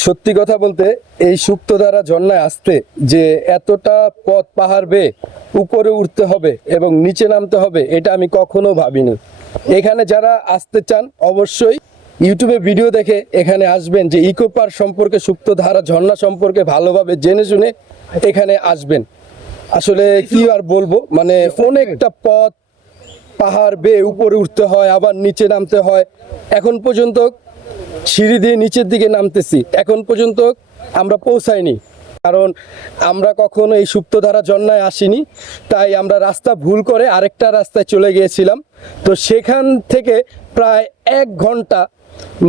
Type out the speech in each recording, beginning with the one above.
সত্যি কথা বলতে এই সুক্তধারা ঝর্ণায় আসতে যে এতটা পথ পাহাড় বেয়ে উপরে উঠতে হবে এবং নিচে নামতে হবে এটা আমি কখনো ভাবিনি। এখানে যারা আসতে চান অবশ্যই ইউটিউবে ভিডিও দেখে এখানে আসবেন, যে ইকো পার্ক সম্পর্কে, সুক্তধারা ঝর্ণা সম্পর্কে ভালোভাবে জেনে শুনে এখানে আসবেন। আসলে কি আর বলবো, মানে অনেকটা পথ পাহাড় বেয়ে উপরে উঠতে হয়, আবার নিচে নামতে হয়। এখন পর্যন্ত সিঁড়ি দিয়ে নিচের দিকে নামতেছি, এখন পর্যন্ত আমরা পৌঁছাইনি, কারণ আমরা কখনো এই সুপ্তধারা ঝর্ণায় আসিনি। তাই আমরা রাস্তা ভুল করে আরেকটা রাস্তায় চলে গিয়েছিলাম। তো সেখান থেকে প্রায় 1 ঘন্টা,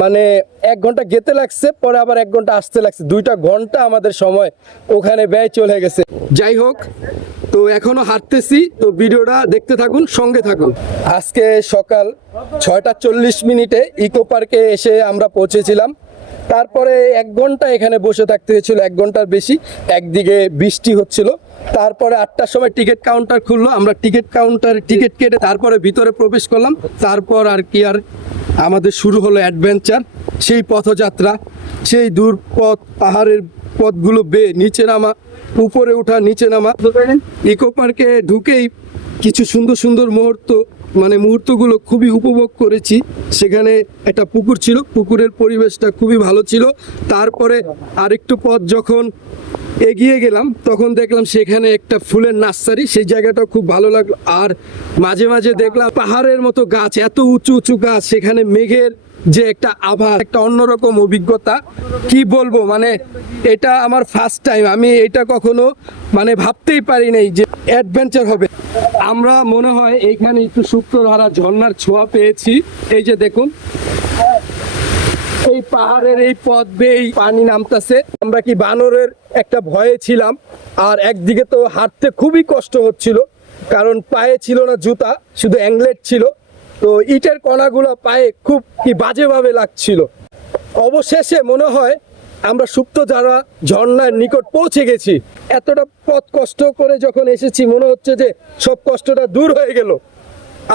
মানে 1 ঘন্টা যেতে লাগছে, পরে আবার 1 ঘন্টা আসতে লাগছে, 2টা ঘন্টা আমাদের সময় ওখানে ব্যয় চলে গেছে। যাই হোক, তো এখনো হাঁটতেছি, তো ভিডিওটা দেখতে থাকুন, সঙ্গে থাকুন। আজকে সকাল 6টা 40 মিনিটে ইকো পার্কে এসে আমরা পৌঁছেছিলাম। তারপরে 1 ঘন্টা এখানে বসে থাকতে হয়েছিল, 1 ঘন্টার বেশি। একদিকে বৃষ্টি হচ্ছিল। তারপরে 8টার সময় টিকিট কাউন্টার খুললো, আমরা টিকিট কাউন্টারে টিকিট কেটে তারপরে ভিতরে প্রবেশ করলাম। তারপর আর কি, আর আমাদের শুরু হলো অ্যাডভেঞ্চার, সেই পথযাত্রা, সেই দূর পথ, পাহাড়ের পথগুলো বেয়ে নিচে নামা, উপরে ওঠা, নিচে নামা। ইকো পার্কে ঢুকেই কিছু সুন্দর সুন্দর মুহূর্তগুলো খুবই উপভোগ করেছি। সেখানে একটা পুকুর ছিল, পুকুরের পরিবেশটা খুবই ভালো ছিল। তারপরে আরেকটু পথ যখন এগিয়ে গেলাম তখন দেখলাম সেখানে একটা ফুলের নার্সারি, সেই জায়গাটা খুব ভালো লাগলো। আর মাঝে মাঝে দেখলাম পাহাড়ের মতো গাছ, এত উঁচু উঁচু গাছ, সেখানে মেঘের যে একটা আভা, একটা অন্যরকম অভিজ্ঞতা। কি বলবো, মানে এটা আমার ফার্স্ট টাইম, আমি এটা কখনো ভাবতেই পারি নাই যে অ্যাডভেঞ্চার হবে। আমরা মনে হয় এইখানে একটু সুপ্তধারা ঝর্ণার ছোঁয়া পেয়েছি। এই যে দেখুন, এই পাহাড়ের এই পথ বেয়ে পানি নামতেছে। আমরা কি বানরের একটা ভয়ে ছিলাম, আর একদিকে তো হাঁটতে খুবই কষ্ট হচ্ছিল, কারণ পায়ে ছিল না জুতা, শুধু অ্যাংলেট ছিল। তো ইটের কণাগুলো পায়ে খুব কি বাজেভাবে লাগছিল। অবশেষে মনে হয় আমরা সুপ্তধারা ঝর্ণার নিকট পৌঁছে গেছি। এতটা পথ কষ্ট করে যখন এসেছি, মনে হচ্ছে যে সব কষ্টটা দূর হয়ে গেল।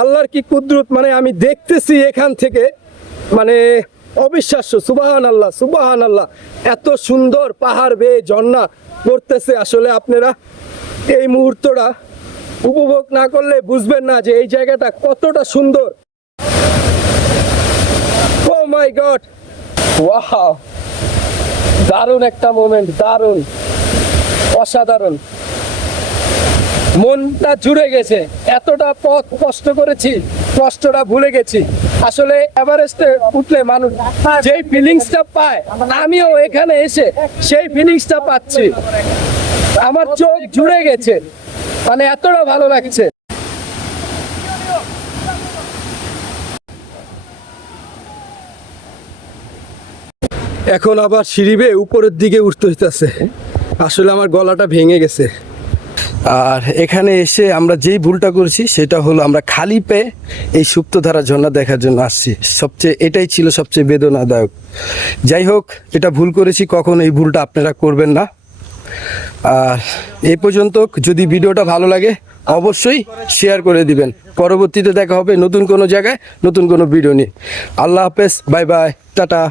আল্লাহর কি কুদরত, আমি দেখতেছি এখান থেকে, অবিশ্বাস্য। সুবহান আল্লাহ, সুবহান আল্লাহ। এত সুন্দর পাহাড় বেয়ে ঝর্ণা পড়তেছে। আসলে আপনারা এই মুহূর্তটা উপভোগ না করলে বুঝবেন না যে এই জায়গাটা কতটা সুন্দর। ও মাই গড, ওয়াও, দারুণ একটা মোমেন্ট, দারুণ, অসাধারণ। মনটা জুড়ে গেছে, এতটা পথ কষ্ট করেছি, কষ্টটা ভুলে গেছি। আসলে এভারেস্টে উঠলে মানুষ যেই ফিলিংসটা পায়, আমিও এখানে এসে সেই ফিলিংসটা পাচ্ছি। আমার চোখ জুড়ে গেছে, এতটা ভালো লাগছে। এখন আবার সিঁড়ি বেয়ে উপরের দিকে উঠতে হইতেছে। আসলে আমার গলাটা ভেঙে গেছে। আর এখানে এসে আমরা যেই ভুলটা করেছি সেটা হলো, আমরা খালি পেয়ে এই সুপ্তধারা ঝর্ণা দেখার জন্য আসছি। এটাই ছিল সবচেয়ে বেদনাদায়ক। যাই হোক, এটা ভুল করেছি, কখন এই ভুলটা আপনারা করবেন না। আর এই পর্যন্ত, যদি ভিডিওটা ভালো লাগে অবশ্যই শেয়ার করে দিবেন। পরবর্তীতে দেখা হবে নতুন কোনো জায়গায়, নতুন কোনো ভিডিও নিয়ে। আল্লাহ হাফেজ, বাই বাই, টাটা।